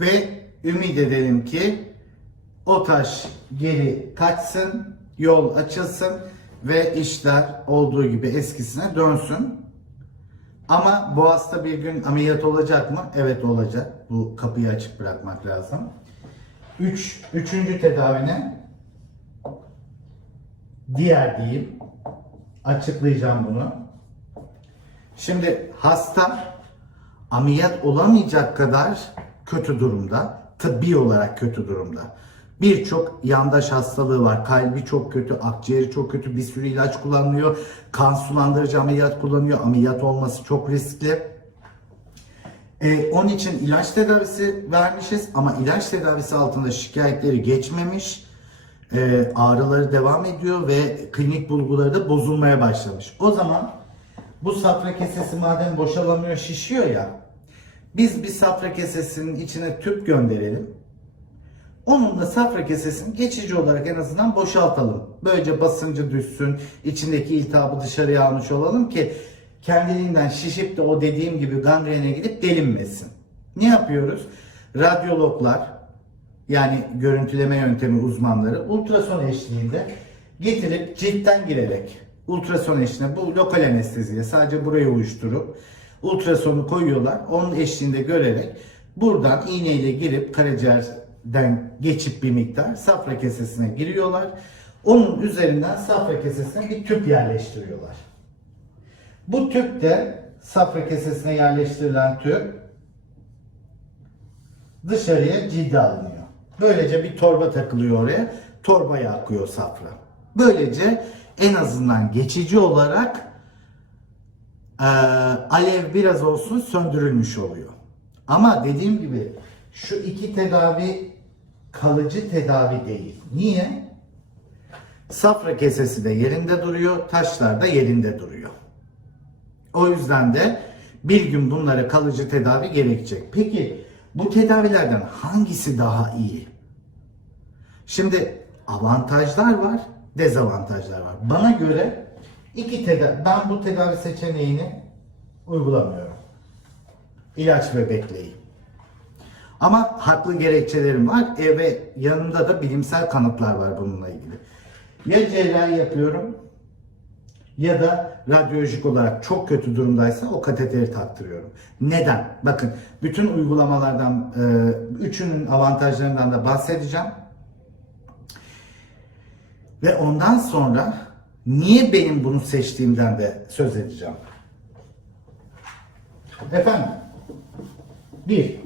Ve ümit edelim ki o taş geri kaçsın, yol açılsın ve işler olduğu gibi eskisine dönsün. Ama bu hasta bir gün ameliyat olacak mı? Evet olacak. Bu kapıyı açık bırakmak lazım. Üç, üçüncü tedavine diğer diyeyim. Açıklayacağım bunu. Şimdi hasta ameliyat olamayacak kadar kötü durumda. Tıbbi olarak kötü durumda. Birçok yandaş hastalığı var. Kalbi çok kötü, akciğeri çok kötü, bir sürü ilaç kullanılıyor. Kan sulandırıcı ameliyat kullanıyor. Ameliyat olması çok riskli. Ee, onun için ilaç tedavisi vermişiz ama ilaç tedavisi altında şikayetleri geçmemiş. Ee, ağrıları devam ediyor ve klinik bulguları da bozulmaya başlamış. O zaman bu safra kesesi madem boşalamıyor şişiyor ya biz bir safra kesesinin içine tüp gönderelim. Onun da safra kesesini geçici olarak en azından boşaltalım. Böylece basıncı düşsün, içindeki iltihabı dışarıya almış olalım ki kendiliğinden şişip de o dediğim gibi gangrene gidip delinmesin. Ne yapıyoruz? Radyologlar yani görüntüleme yöntemi uzmanları ultrason eşliğinde getirip ciltten girerek ultrason eşliğinde bu lokal anesteziye sadece burayı uyuşturup ultrasonu koyuyorlar. Onun eşliğinde görerek buradan iğneyle girip karaciğerden geçip bir miktar safra kesesine giriyorlar. Onun üzerinden safra kesesine bir tüp yerleştiriyorlar. Bu tüp de safra kesesine yerleştirilen tüp dışarıya cilde alınıyor. Böylece bir torba takılıyor oraya. Torbaya akıyor safra. Böylece en azından geçici olarak eee, alev biraz olsun söndürülmüş oluyor. Ama dediğim gibi şu iki tedavi kalıcı tedavi değil. Niye? Safra kesesi de yerinde duruyor, taşlar da yerinde duruyor. O yüzden de bir gün bunlara kalıcı tedavi gerekecek. Peki bu tedavilerden hangisi daha iyi? Şimdi avantajlar var, dezavantajlar var. Bana göre iki tedavi, ben bu tedavi seçeneğini uygulamıyorum. İlaç ve bekleyin. Ama haklı gerekçelerim var e, ve yanında da bilimsel kanıtlar var bununla ilgili. Ya cerrahi yapıyorum ya da radyolojik olarak çok kötü durumdaysa o kateteri taktırıyorum. Neden? Bakın bütün uygulamalardan e, üçünün avantajlarından da bahsedeceğim. Ve ondan sonra niye benim bunu seçtiğimden de söz edeceğim. Efendim, bir,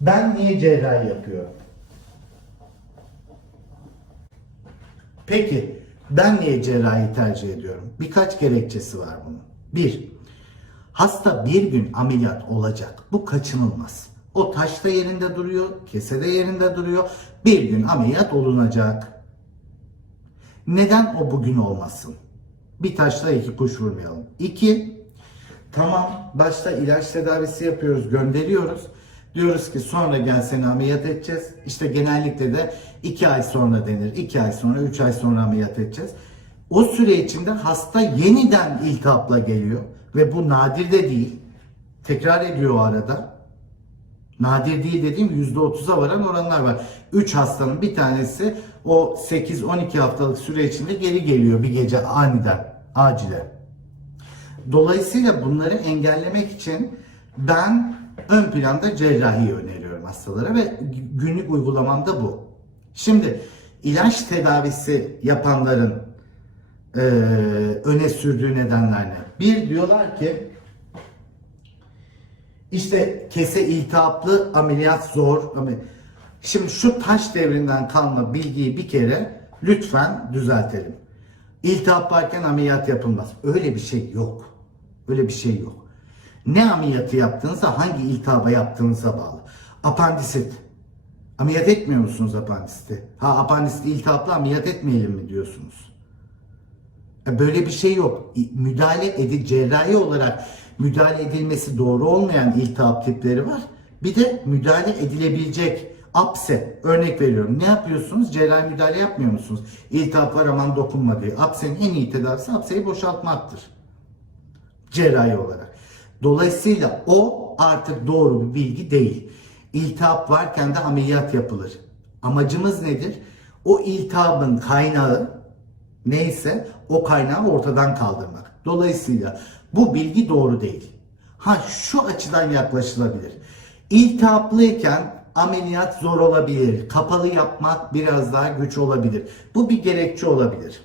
ben niye cerrahi yapıyorum? Peki ben niye cerrahi tercih ediyorum? Birkaç gerekçesi var bunun. Bir, hasta bir gün ameliyat olacak. Bu kaçınılmaz. O taş da yerinde duruyor, kese de yerinde duruyor. Bir gün ameliyat olunacak. Neden o bugün olmasın? Bir taşla iki kuş vurmayalım. İki, tamam başta ilaç tedavisi yapıyoruz, gönderiyoruz. Diyoruz ki sonra gel seni ameliyat edeceğiz. İşte genellikle de 2 ay sonra denir. 2 ay sonra, 3 ay sonra ameliyat edeceğiz. O süre içinde hasta yeniden iltihapla geliyor. Ve bu nadir de değil. Tekrar ediyor o arada. Nadir değil dediğim %30'a varan oranlar var. 3 hastanın bir tanesi o 8-12 haftalık süre içinde geri geliyor bir gece aniden, acilen. Dolayısıyla bunları engellemek için ben ön planda cerrahi öneriyorum hastalara ve günlük uygulamamda bu. Şimdi ilaç tedavisi yapanların eee, öne sürdüğü nedenler ne? Bir diyorlar ki işte kese iltihaplı ameliyat zor. Ama Şimdi şu taş devrinden kalma bilgiyi bir kere lütfen düzeltelim. İltihap varken ameliyat yapılmaz. Öyle bir şey yok. Öyle bir şey yok. Ne ameliyatı yaptığınıza, hangi iltihaba yaptığınıza bağlı. Apandisit. Ameliyat etmiyor musunuz apandisiti? Ha apandisit iltihaplı ameliyat etmeyelim mi diyorsunuz? E, Böyle bir şey yok. Müdahale edil cerrahi olarak müdahale edilmesi doğru olmayan iltihap tipleri var. Bir de müdahale edilebilecek apse örnek veriyorum. Ne yapıyorsunuz? Cerrahi müdahale yapmıyor musunuz? İltihap var aman dokunma diye. Apsenin en iyi tedavisi apseyi boşaltmaktır. Cerrahi olarak. Dolayısıyla o artık doğru bir bilgi değil. İltihap varken de ameliyat yapılır. Amacımız nedir? O iltihabın kaynağı neyse o kaynağı ortadan kaldırmak. Dolayısıyla bu bilgi doğru değil. Ha şu açıdan yaklaşılabilir. İltihaplıyken ameliyat zor olabilir. Kapalı yapmak biraz daha güç olabilir. Bu bir gerekçe olabilir.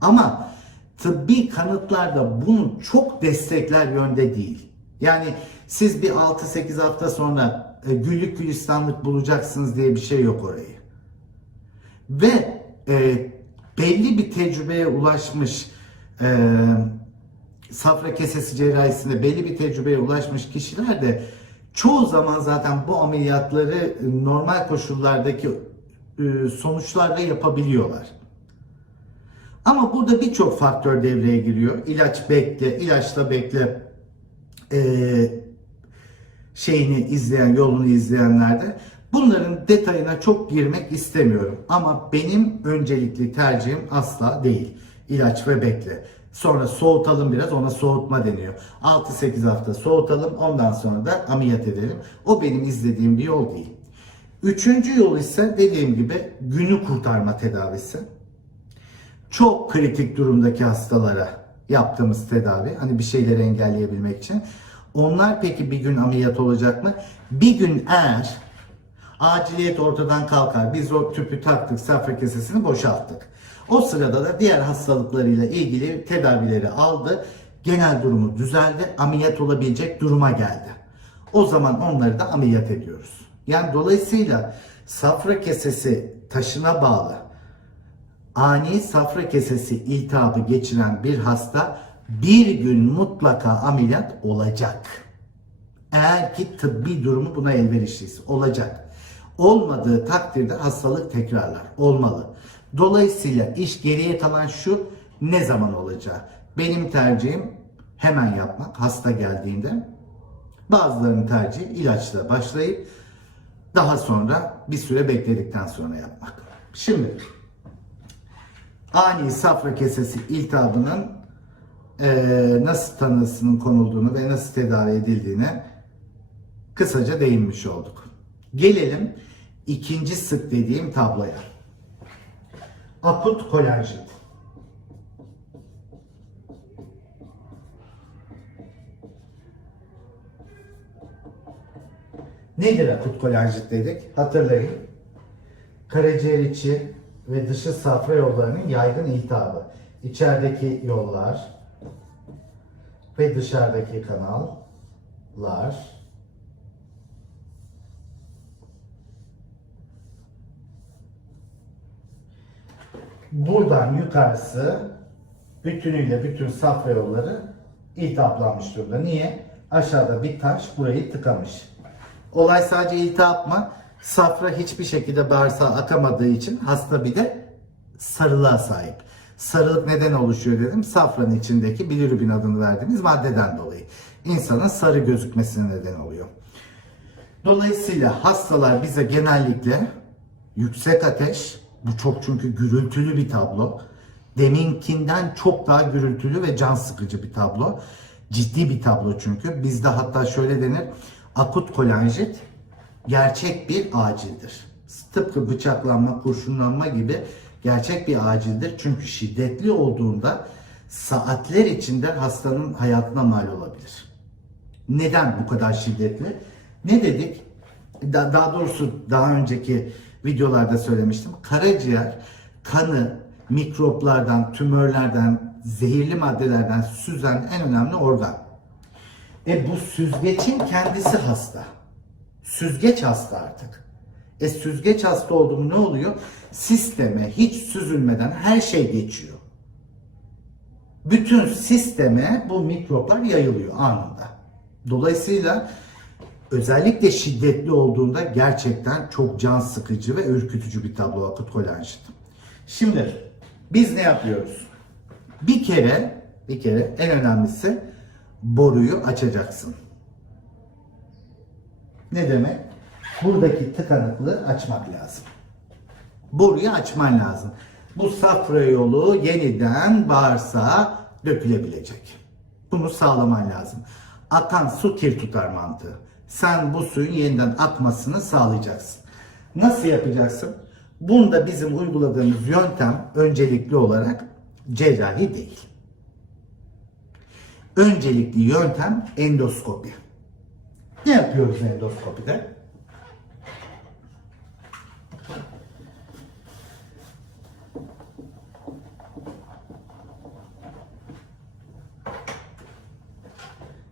Ama tıbbi kanıtlar da bunu çok destekler yönde değil. Yani siz bir 6-8 hafta sonra e, güllük gülistanlık bulacaksınız diye bir şey yok orayı. Ve e, belli bir tecrübeye ulaşmış e, safra kesesi cerrahisinde belli bir tecrübeye ulaşmış kişiler de çoğu zaman zaten bu ameliyatları normal koşullardaki e, sonuçlarla yapabiliyorlar. Ama burada birçok faktör devreye giriyor. İlaç bekle, ilaçla bekle e, şeyini izleyen, yolunu izleyenlerde. Bunların detayına çok girmek istemiyorum. Ama benim öncelikli tercihim asla değil. İlaç ve bekle. Sonra soğutalım biraz, ona soğutma deniyor. 6-8 hafta soğutalım, ondan sonra da ameliyat edelim. O benim izlediğim bir yol değil. Üçüncü yol ise dediğim gibi günü kurtarma tedavisi çok kritik durumdaki hastalara yaptığımız tedavi. Hani bir şeyleri engelleyebilmek için. Onlar peki bir gün ameliyat olacak mı? Bir gün eğer aciliyet ortadan kalkar. Biz o tüpü taktık, safra kesesini boşalttık. O sırada da diğer hastalıklarıyla ilgili tedavileri aldı. Genel durumu düzeldi. Ameliyat olabilecek duruma geldi. O zaman onları da ameliyat ediyoruz. Yani dolayısıyla safra kesesi taşına bağlı ani safra kesesi iltihabı geçiren bir hasta bir gün mutlaka ameliyat olacak. Eğer ki tıbbi durumu buna elverişliyse olacak. Olmadığı takdirde hastalık tekrarlar. Olmalı. Dolayısıyla iş geriye kalan şu ne zaman olacağı. Benim tercihim hemen yapmak hasta geldiğinde. Bazılarının tercihi ilaçla başlayıp daha sonra bir süre bekledikten sonra yapmak. Şimdi ani safra kesesi iltihabının eee, nasıl tanısının konulduğunu ve nasıl tedavi edildiğine kısaca değinmiş olduk. Gelelim ikinci sık dediğim tabloya. Akut kolanjit. Nedir akut kolanjit dedik? Hatırlayın. Karaciğer içi ve dışı safra yollarının yaygın iltihabı. İçerideki yollar ve dışarıdaki kanallar buradan yukarısı bütünüyle bütün safra yolları iltihaplanmış durumda. Niye? Aşağıda bir taş burayı tıkamış. Olay sadece iltihap mı? Safra hiçbir şekilde bağırsağa akamadığı için hasta bir de sarılığa sahip. Sarılık neden oluşuyor dedim. Safranın içindeki bilirubin adını verdiğimiz maddeden dolayı. İnsanın sarı gözükmesine neden oluyor. Dolayısıyla hastalar bize genellikle yüksek ateş, bu çok çünkü gürültülü bir tablo. Deminkinden çok daha gürültülü ve can sıkıcı bir tablo. Ciddi bir tablo çünkü. Bizde hatta şöyle denir. Akut kolanjit gerçek bir acildir. Tıpkı bıçaklanma, kurşunlanma gibi gerçek bir acildir. Çünkü şiddetli olduğunda saatler içinde hastanın hayatına mal olabilir. Neden bu kadar şiddetli? Ne dedik? Da- daha doğrusu daha önceki videolarda söylemiştim. Karaciğer kanı mikroplardan, tümörlerden, zehirli maddelerden süzen en önemli organ. E bu süzgecin kendisi hasta. Süzgeç hasta artık. E süzgeç hasta oldu mu ne oluyor? Sisteme hiç süzülmeden her şey geçiyor. Bütün sisteme bu mikroplar yayılıyor anında. Dolayısıyla özellikle şiddetli olduğunda gerçekten çok can sıkıcı ve ürkütücü bir tablo akut kolanjit. Şimdi biz ne yapıyoruz? Bir kere, bir kere en önemlisi boruyu açacaksın. Ne demek? Buradaki tıkanıklığı açmak lazım. Boruyu açman lazım. Bu safra yolu yeniden bağırsağa dökülebilecek. Bunu sağlaman lazım. Akan su kir tutar mantığı. Sen bu suyun yeniden akmasını sağlayacaksın. Nasıl yapacaksın? Bunda bizim uyguladığımız yöntem öncelikli olarak cerrahi değil. Öncelikli yöntem endoskopi. Ne yapıyoruz endoskopide?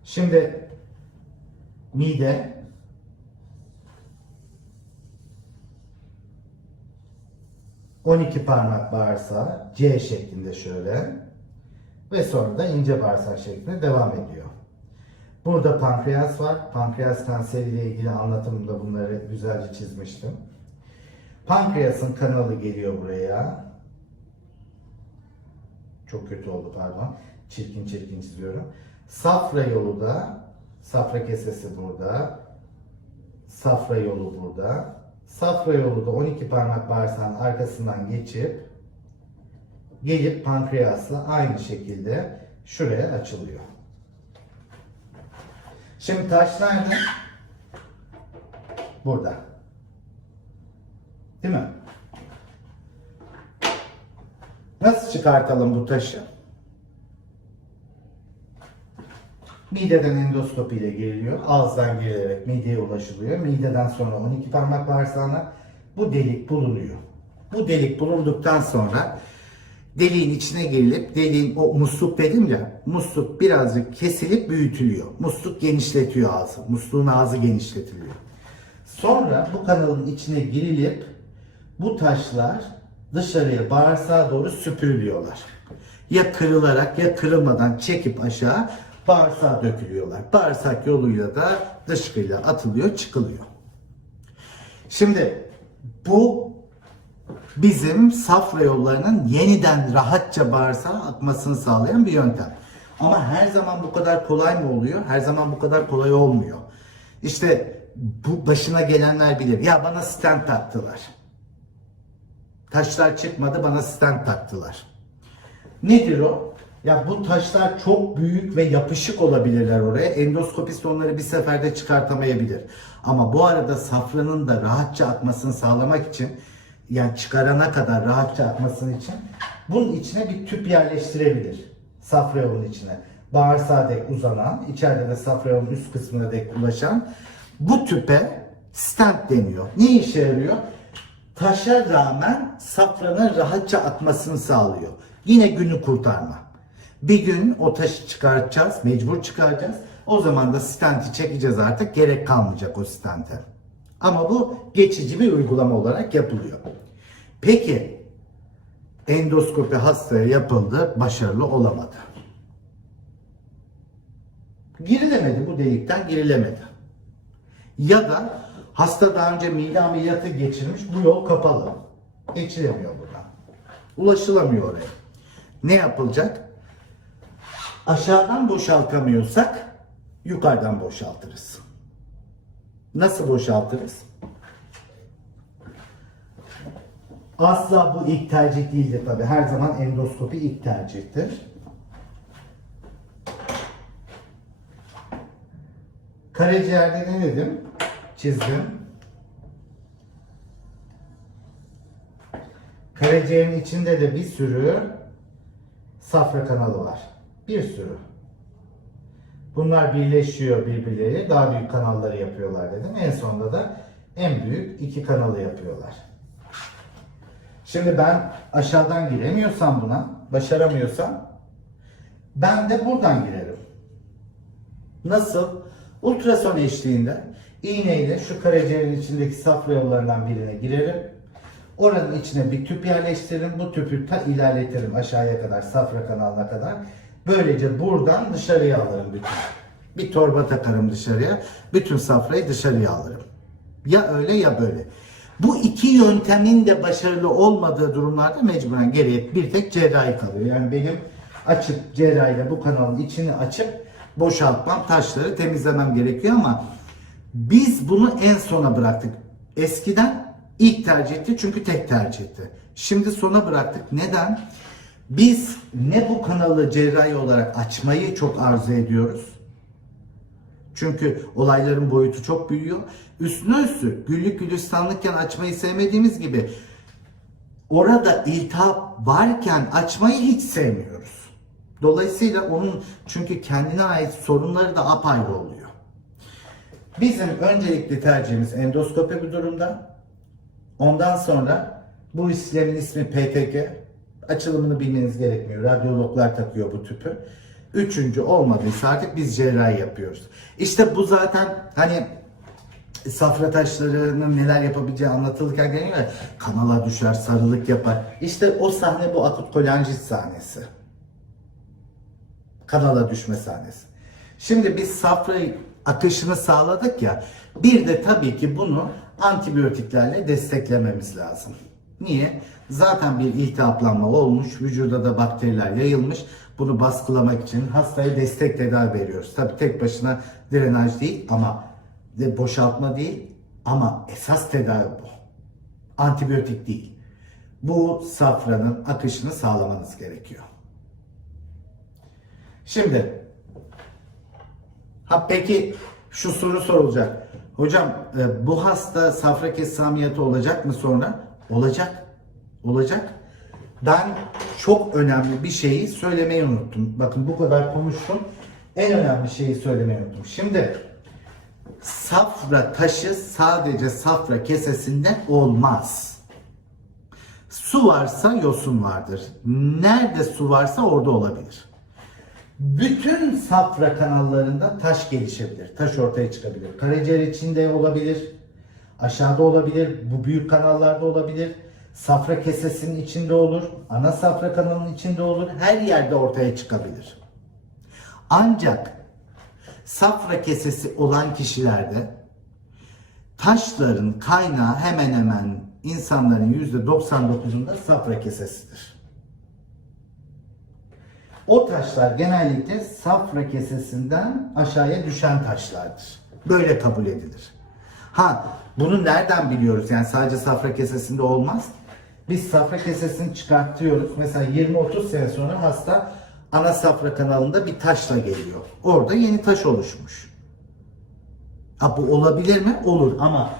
Şimdi mide ...12 parmak bağırsağı C şeklinde şöyle... ...ve sonra da ince bağırsak şeklinde devam ediyor. Burada pankreas var. Pankreas kanseriyle ilgili anlatımda bunları güzelce çizmiştim. Pankreasın kanalı geliyor buraya. Çok kötü oldu pardon. Çirkin çirkin çiziyorum. Safra yolu da, safra kesesi burada. Safra yolu burada. Safra yolu da 12 parmak bağırsağın arkasından geçip gelip pankreasla aynı şekilde şuraya açılıyor. Şimdi taş nerede? Burada. Değil mi? Nasıl çıkartalım bu taşı? Mideden endoskopi ile giriliyor. Ağızdan girilerek mideye ulaşılıyor. Mideden sonra 12 parmak bağırsağına bu delik bulunuyor. Bu delik bulunduktan sonra deliğin içine girilip deliğin o musluk dedim ya musluk birazcık kesilip büyütülüyor. Musluk genişletiyor ağzı. Musluğun ağzı genişletiliyor. Sonra bu kanalın içine girilip bu taşlar dışarıya bağırsağa doğru süpürülüyorlar. Ya kırılarak ya kırılmadan çekip aşağı bağırsağa dökülüyorlar. Bağırsak yoluyla da dışkıyla atılıyor, çıkılıyor. Şimdi bu bizim safra yollarının yeniden rahatça bağırsağa akmasını sağlayan bir yöntem. Ama her zaman bu kadar kolay mı oluyor? Her zaman bu kadar kolay olmuyor. İşte bu başına gelenler bilir. Ya bana stent taktılar. Taşlar çıkmadı bana stent taktılar. Nedir o? Ya bu taşlar çok büyük ve yapışık olabilirler oraya. Endoskopist onları bir seferde çıkartamayabilir. Ama bu arada safranın da rahatça akmasını sağlamak için yani çıkarana kadar rahatça akmasının için bunun içine bir tüp yerleştirebilir. Safra yolunun içine. Bağırsağa dek uzanan, içeride de safra yolunun üst kısmına dek ulaşan bu tüpe stent deniyor. Ne işe yarıyor? Taşa rağmen safranın rahatça akmasını sağlıyor. Yine günü kurtarma. Bir gün o taşı çıkartacağız, mecbur çıkaracağız. O zaman da stenti çekeceğiz artık, gerek kalmayacak o stente. Ama bu geçici bir uygulama olarak yapılıyor. Peki, endoskopi hastaya yapıldı, başarılı olamadı. Girilemedi, bu delikten girilemedi. Ya da hasta daha önce mide ameliyatı geçirmiş, bu yol kapalı. Geçilemiyor buradan. Ulaşılamıyor oraya. Ne yapılacak? Aşağıdan boşaltamıyorsak yukarıdan boşaltırız. Nasıl boşaltırız? Asla bu ilk tercih değildir tabi. Her zaman endoskopi ilk tercihtir. Karaciğerde ne dedim? Çizdim. Karaciğerin içinde de bir sürü safra kanalı var. Bir sürü. Bunlar birleşiyor birbirleri. Daha büyük kanalları yapıyorlar dedim. En sonunda da en büyük iki kanalı yapıyorlar. Şimdi ben aşağıdan giremiyorsam buna, başaramıyorsam ben de buradan girerim. Nasıl? Ultrason eşliğinde iğneyle şu karaciğerin içindeki safra yollarından birine girerim. Oranın içine bir tüp yerleştiririm. Bu tüpü ta ilerletirim aşağıya kadar, safra kanalına kadar. Böylece buradan dışarıya alırım bütün. Bir torba takarım dışarıya. Bütün safrayı dışarıya alırım. Ya öyle ya böyle. Bu iki yöntemin de başarılı olmadığı durumlarda mecburen geriye bir tek cerrahi kalıyor. Yani benim açıp cerrahiyle bu kanalın içini açıp boşaltmam, taşları temizlemem gerekiyor ama biz bunu en sona bıraktık. Eskiden ilk tercihti çünkü tek tercihti. Şimdi sona bıraktık. Neden? Biz ne bu kanalı cerrahi olarak açmayı çok arzu ediyoruz. Çünkü olayların boyutu çok büyüyor. Üstüne üstlük güllük gülistanlıkken açmayı sevmediğimiz gibi orada iltihap varken açmayı hiç sevmiyoruz. Dolayısıyla onun çünkü kendine ait sorunları da apayrı oluyor. Bizim öncelikli tercihimiz endoskopi bu durumda. Ondan sonra bu işlemin ismi PTG. Açılımını bilmeniz gerekmiyor. Radyologlar takıyor bu tüpü. Üçüncü olmadıysa artık biz cerrahi yapıyoruz. İşte bu zaten hani safra taşlarının neler yapabileceği anlatılırken geliyor ya kanala düşer, sarılık yapar. İşte o sahne bu akut kolanjit sahnesi. Kanala düşme sahnesi. Şimdi biz safra akışını sağladık ya. Bir de tabii ki bunu antibiyotiklerle desteklememiz lazım. Niye? Zaten bir iltihaplanma olmuş, vücuda da bakteriler yayılmış. Bunu baskılamak için hastaya destek tedavi veriyoruz. Tabii tek başına drenaj değil ama de boşaltma değil ama esas tedavi bu. Antibiyotik değil. Bu safranın akışını sağlamanız gerekiyor. Şimdi ha peki şu soru sorulacak. Hocam e, bu hasta safra kesesi ameliyatı olacak mı sonra? Olacak. Olacak. Ben çok önemli bir şeyi söylemeyi unuttum. Bakın bu kadar konuştum. En önemli şeyi söylemeyi unuttum. Şimdi safra taşı sadece safra kesesinde olmaz. Su varsa yosun vardır. Nerede su varsa orada olabilir. Bütün safra kanallarında taş gelişebilir. Taş ortaya çıkabilir. Karaciğer içinde olabilir. Aşağıda olabilir. Bu büyük kanallarda olabilir. Safra kesesinin içinde olur. Ana safra kanalının içinde olur. Her yerde ortaya çıkabilir. Ancak safra kesesi olan kişilerde taşların kaynağı hemen hemen insanların %99'unda safra kesesidir. O taşlar genellikle safra kesesinden aşağıya düşen taşlardır. Böyle kabul edilir. Ha bunu nereden biliyoruz? Yani sadece safra kesesinde olmaz. Biz safra kesesini çıkartıyoruz. Mesela 20-30 sene sonra hasta ana safra kanalında bir taşla geliyor. Orada yeni taş oluşmuş. Ha bu olabilir mi? Olur ama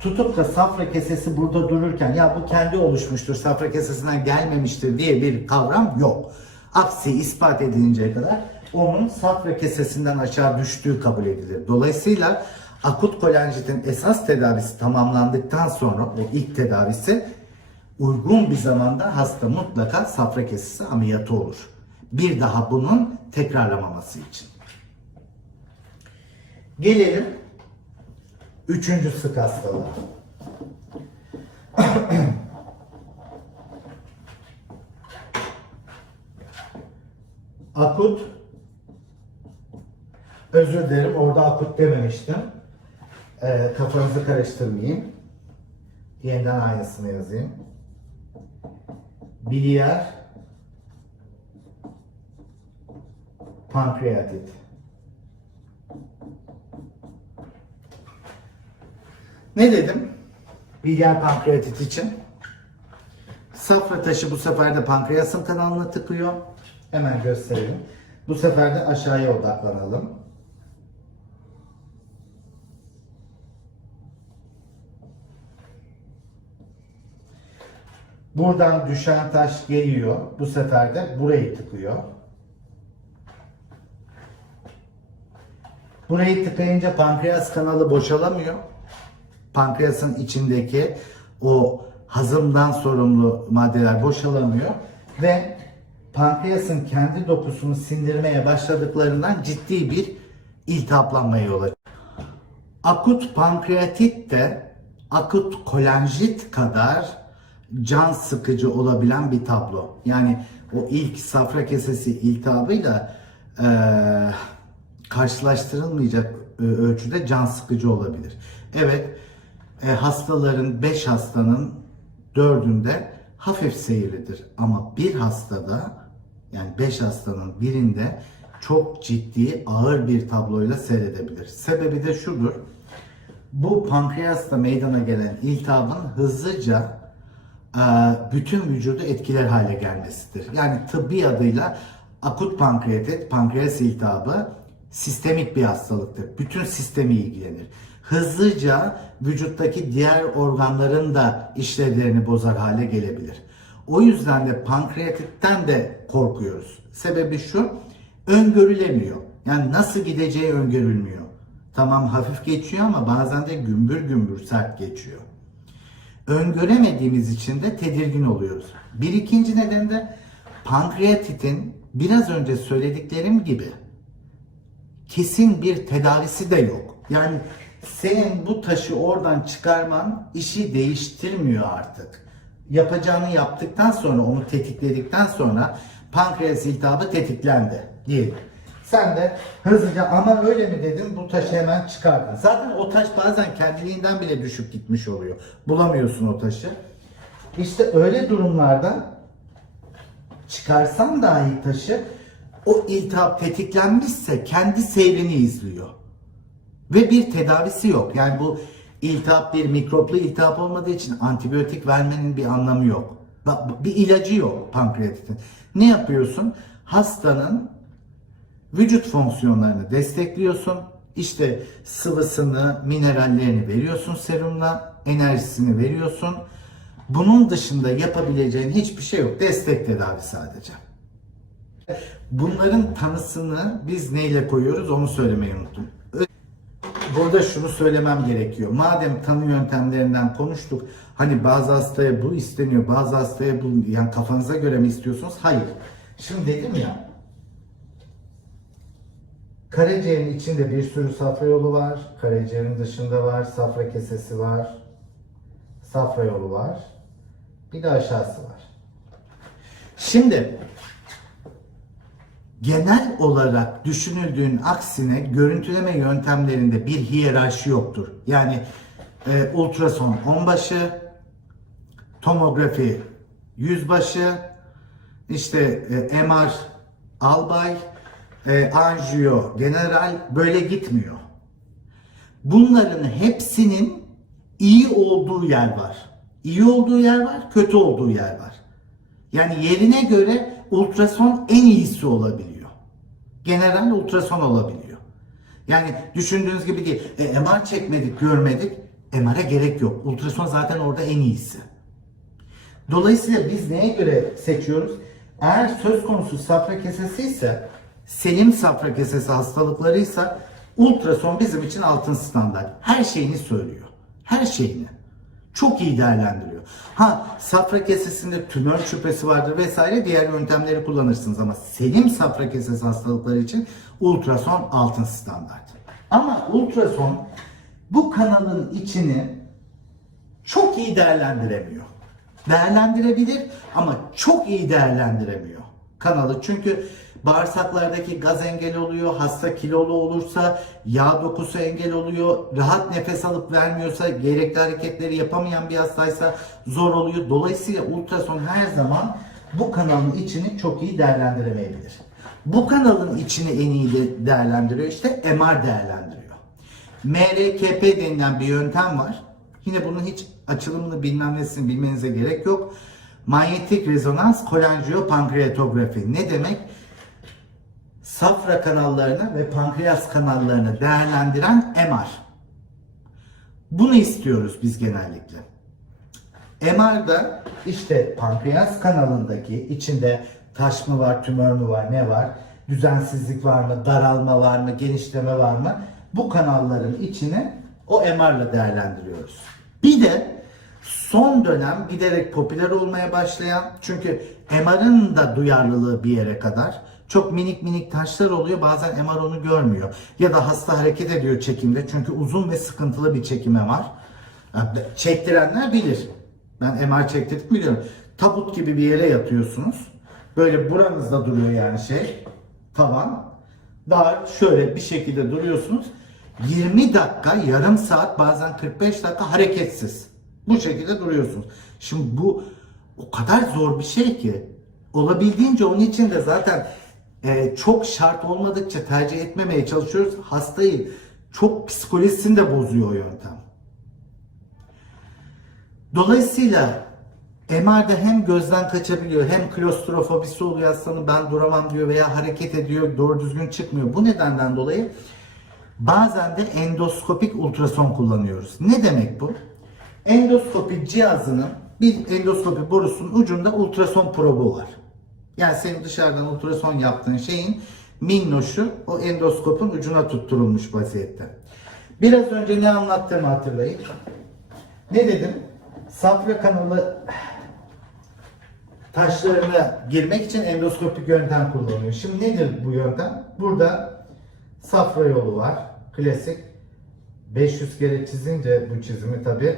tutup da safra kesesi burada dururken ya bu kendi oluşmuştur, safra kesesinden gelmemiştir diye bir kavram yok. Aksi ispat edilinceye kadar onun safra kesesinden aşağı düştüğü kabul edilir. Dolayısıyla akut kolanjitin esas tedavisi tamamlandıktan sonra o ilk tedavisi uygun bir zamanda hasta mutlaka safra kesesi ameliyatı olur. Bir daha bunun tekrarlamaması için. Gelelim üçüncü sık hastalığa. Akut Özür dilerim orada akut dememiştim. Ee, kafanızı karıştırmayayım. Yeniden aynısını yazayım. Biliyer pankreatit. Ne dedim? Biliyer pankreatit için. Safra taşı bu sefer de pankreasın kanalına tıkıyor. Hemen gösterelim. Bu sefer de aşağıya odaklanalım. Buradan düşen taş geliyor. Bu sefer de burayı tıkıyor. Burayı tıkayınca pankreas kanalı boşalamıyor. Pankreasın içindeki o hazımdan sorumlu maddeler boşalamıyor ve pankreasın kendi dokusunu sindirmeye başladıklarından ciddi bir iltihaplanmaya yol açıyor. Akut pankreatit de akut kolanjit kadar can sıkıcı olabilen bir tablo. Yani o ilk safra kesesi iltihabıyla eee karşılaştırılmayacak e, ölçüde can sıkıcı olabilir. Evet, e, hastaların 5 hastanın 4'ünde hafif seyirlidir. Ama bir hastada yani 5 hastanın birinde çok ciddi ağır bir tabloyla seyredebilir. Sebebi de şudur. Bu pankreasta meydana gelen iltihabın hızlıca e, bütün vücudu etkiler hale gelmesidir. Yani tıbbi adıyla akut pankreatit, pankreas iltihabı sistemik bir hastalıktır. Bütün sistemi ilgilenir. Hızlıca vücuttaki diğer organların da işlevlerini bozar hale gelebilir. O yüzden de pankreatitten de korkuyoruz. Sebebi şu, öngörülemiyor. Yani nasıl gideceği öngörülmüyor. Tamam hafif geçiyor ama bazen de gümbür gümbür sert geçiyor. Öngöremediğimiz için de tedirgin oluyoruz. Bir ikinci neden de pankreatitin biraz önce söylediklerim gibi kesin bir tedavisi de yok. Yani senin bu taşı oradan çıkarman işi değiştirmiyor artık. Yapacağını yaptıktan sonra onu tetikledikten sonra pankreas iltihabı tetiklendi diyelim. Sen de hızlıca ama öyle mi dedin bu taşı hemen çıkardın. Zaten o taş bazen kendiliğinden bile düşüp gitmiş oluyor. Bulamıyorsun o taşı. İşte öyle durumlarda çıkarsan dahi taşı o iltihap tetiklenmişse kendi seyrini izliyor. Ve bir tedavisi yok. Yani bu iltihap bir mikroplu iltihap olmadığı için antibiyotik vermenin bir anlamı yok. Bir ilacı yok pankreatitin. Ne yapıyorsun? Hastanın vücut fonksiyonlarını destekliyorsun. İşte sıvısını, minerallerini veriyorsun serumla, enerjisini veriyorsun. Bunun dışında yapabileceğin hiçbir şey yok. Destek tedavi sadece. Bunların tanısını biz neyle koyuyoruz onu söylemeyi unuttum. Burada şunu söylemem gerekiyor. Madem tanı yöntemlerinden konuştuk. Hani bazı hastaya bu isteniyor, bazı hastaya bu yani kafanıza göre mi istiyorsunuz? Hayır. Şimdi dedim ya Karaciğerin içinde bir sürü safra yolu var. Karaciğerin dışında var. Safra kesesi var. Safra yolu var. Bir de aşağısı var. Şimdi genel olarak düşünüldüğün aksine görüntüleme yöntemlerinde bir hiyerarşi yoktur. Yani e, ultrason onbaşı, tomografi yüzbaşı, işte e, MR albay, e, anjiyo general böyle gitmiyor. Bunların hepsinin iyi olduğu yer var. İyi olduğu yer var, kötü olduğu yer var. Yani yerine göre ultrason en iyisi olabiliyor. General ultrason olabiliyor. Yani düşündüğünüz gibi değil. E, MR çekmedik, görmedik. MR'a gerek yok. Ultrason zaten orada en iyisi. Dolayısıyla biz neye göre seçiyoruz? Eğer söz konusu safra kesesi ise, selim safra kesesi hastalıklarıysa ultrason bizim için altın standart. Her şeyini söylüyor. Her şeyini. Çok iyi değerlendiriyor. Ha safra kesesinde tümör şüphesi vardır vesaire diğer yöntemleri kullanırsınız ama selim safra kesesi hastalıkları için ultrason altın standart. Ama ultrason bu kanalın içini çok iyi değerlendiremiyor. Değerlendirebilir ama çok iyi değerlendiremiyor kanalı. Çünkü bağırsaklardaki gaz engel oluyor, hasta kilolu olursa yağ dokusu engel oluyor, rahat nefes alıp vermiyorsa, gerekli hareketleri yapamayan bir hastaysa zor oluyor. Dolayısıyla ultrason her zaman bu kanalın içini çok iyi değerlendiremeyebilir. Bu kanalın içini en iyi de değerlendiriyor işte MR değerlendiriyor. MRKP denilen bir yöntem var. Yine bunun hiç açılımını bilmem nesini bilmenize gerek yok. Manyetik rezonans kolanjiyopankreatografi. Ne demek? Safra kanallarını ve pankreas kanallarını değerlendiren MR. Bunu istiyoruz biz genellikle. MR'da işte pankreas kanalındaki içinde taş mı var, tümör mü var, ne var, düzensizlik var mı, daralma var mı, genişleme var mı? Bu kanalların içini o MR'la değerlendiriyoruz. Bir de son dönem giderek popüler olmaya başlayan çünkü MR'ın da duyarlılığı bir yere kadar çok minik minik taşlar oluyor bazen MR onu görmüyor ya da hasta hareket ediyor çekimde çünkü uzun ve sıkıntılı bir çekime var. Çektirenler bilir. Ben MR çektirdim biliyorum. Tabut gibi bir yere yatıyorsunuz. Böyle buranızda duruyor yani şey. Tavan. Daha şöyle bir şekilde duruyorsunuz. 20 dakika, yarım saat, bazen 45 dakika hareketsiz. Bu şekilde duruyorsunuz. Şimdi bu o kadar zor bir şey ki olabildiğince onun için de zaten e, çok şart olmadıkça tercih etmemeye çalışıyoruz. Hastayı çok psikolojisini de bozuyor o yöntem. Dolayısıyla MR'da hem gözden kaçabiliyor hem klostrofobisi oluyor hastanın ben duramam diyor veya hareket ediyor doğru düzgün çıkmıyor. Bu nedenden dolayı bazen de endoskopik ultrason kullanıyoruz. Ne demek bu? Endoskopi cihazının bir endoskopi borusunun ucunda ultrason probu var. Yani senin dışarıdan ultrason yaptığın şeyin minnoşu o endoskopun ucuna tutturulmuş vaziyette. Biraz önce ne anlattığımı hatırlayın. Ne dedim? Safra kanalı taşlarına girmek için endoskopik yöntem kullanılıyor. Şimdi nedir bu yöntem? Burada safra yolu var. Klasik. 500 kere çizince bu çizimi tabi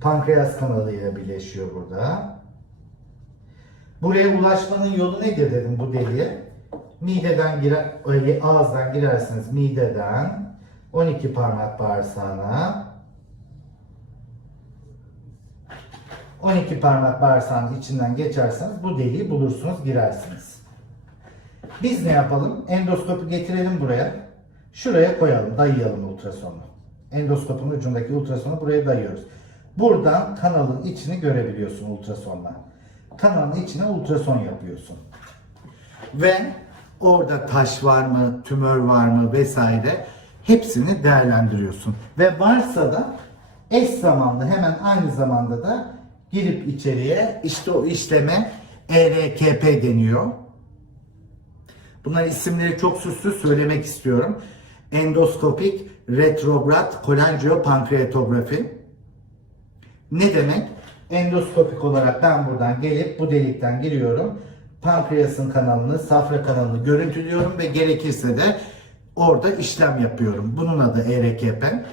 pankreas kanalıyla birleşiyor burada. Buraya ulaşmanın yolu nedir dedim bu deliğe. Mideden girer, ağızdan girersiniz mideden 12 parmak bağırsağına 12 parmak bağırsağın içinden geçerseniz bu deliği bulursunuz, girersiniz. Biz ne yapalım? Endoskopu getirelim buraya. Şuraya koyalım, dayayalım ultrasonu. Endoskopun ucundaki ultrasonu buraya dayıyoruz. Buradan kanalın içini görebiliyorsun ultrasonla. Kanalın içine ultrason yapıyorsun. Ve orada taş var mı, tümör var mı vesaire hepsini değerlendiriyorsun. Ve varsa da eş zamanlı hemen aynı zamanda da girip içeriye işte o işleme ERKP deniyor. Bunlar isimleri çok süslü söylemek istiyorum. Endoskopik retrograd kolangiopankreatografi. Ne demek? Endoskopik olarak ben buradan gelip bu delikten giriyorum. Pankreasın kanalını, safra kanalını görüntülüyorum ve gerekirse de orada işlem yapıyorum. Bunun adı ERKP.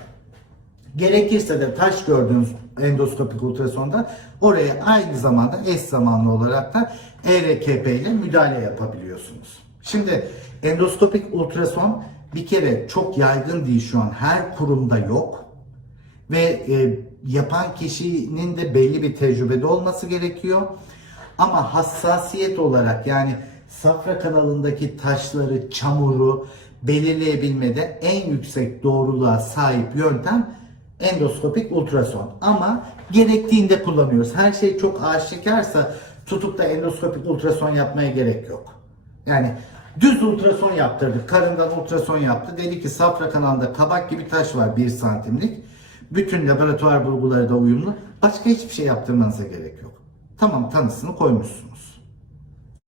Gerekirse de taş gördüğünüz endoskopik ultrasonda oraya aynı zamanda eş zamanlı olarak da ERKP ile müdahale yapabiliyorsunuz. Şimdi endoskopik ultrason bir kere çok yaygın değil şu an. Her kurumda yok. Ve e, yapan kişinin de belli bir tecrübede olması gerekiyor. Ama hassasiyet olarak yani safra kanalındaki taşları, çamuru belirleyebilmede en yüksek doğruluğa sahip yöntem endoskopik ultrason. Ama gerektiğinde kullanıyoruz. Her şey çok aşikarsa tutup da endoskopik ultrason yapmaya gerek yok. Yani düz ultrason yaptırdık. Karından ultrason yaptı. Dedi ki safra kanalında kabak gibi taş var 1 santimlik. Bütün laboratuvar bulguları da uyumlu. Başka hiçbir şey yaptırmanıza gerek yok. Tamam tanısını koymuşsunuz.